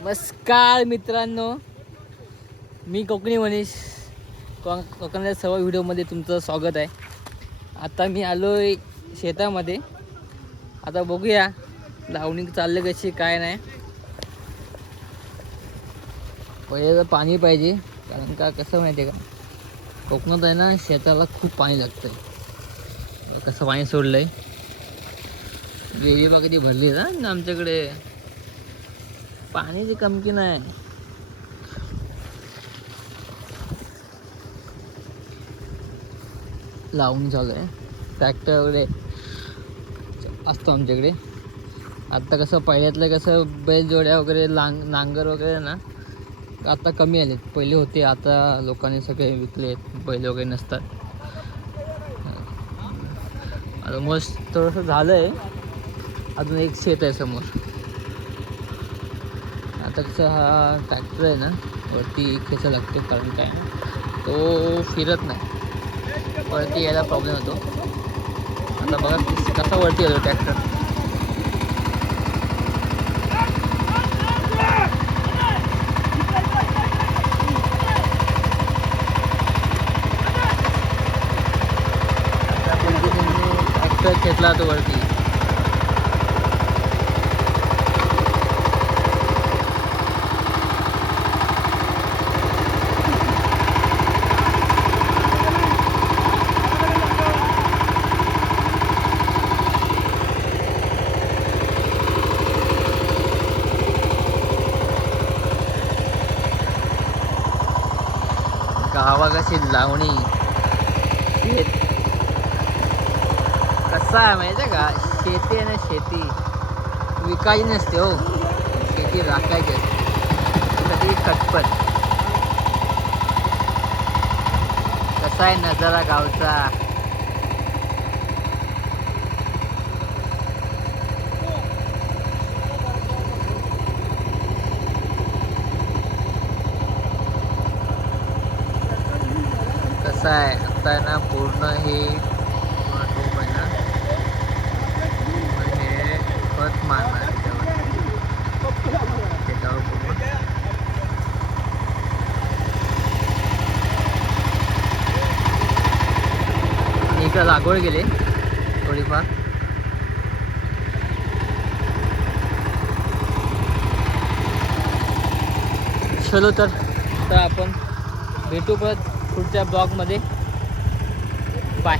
नमस्कार मित्रांनो, मी कोकणी मनीष कोकणाच्या सर्व व्हिडिओमध्ये तुमचं स्वागत आहे. आता मी आलो आहे शेतामध्ये. आता बघूया लावणी चाललं कशी काय नाही. पहिले तर पाणी पाहिजे, कारण का कसं माहिती आहे का, कोकणात आहे ना शेताला खूप पाणी लागतं आहे. कसं पाणी सोडलं आहे, विहिरी कधी भरली ना आमच्याकडे, पाण्याची कमती नाही. लावून चालू आहे, ट्रॅक्टर वगैरे असतो आमच्याकडे. आत्ता कसं पहिल्यातलं कसं बैलजोड्या वगैरे नांगर वगैरे ना आता कमी आलेत. पहिले होते, आता लोकांनी सगळे विकले, बैल वगैरे नसतात. ऑलमोस्ट थोडंसं झालं आहे, अजून एक शेत आहे समोर. आता कसं हा ट्रॅक्टर आहे ना वरती खेचा लागतो, कारण काय तो फिरत नाही, वरती यायला प्रॉब्लेम होतो. आता बघा कसा वरती येतो ट्रॅक्टर. ट्रॅक्टर खेचला तो वरती. गावाकडची लावणी शेत कसं आहे माहिती आहे का, शेती आहे ना, शेती विकायची नसते हो, शेती राखायची असते. कधी खटपट कसा आहे नजारा गावचा. कसं आहे आता आहे ना, पूर्ण हे टोप आहे ना, हे खत मारणार त्याच्यावर पूर्ण. इकडं लागवड गेले थोडीफार. चलो तर आपण भेटू परत पुढच्या ब्लॉगमध्ये. बाय.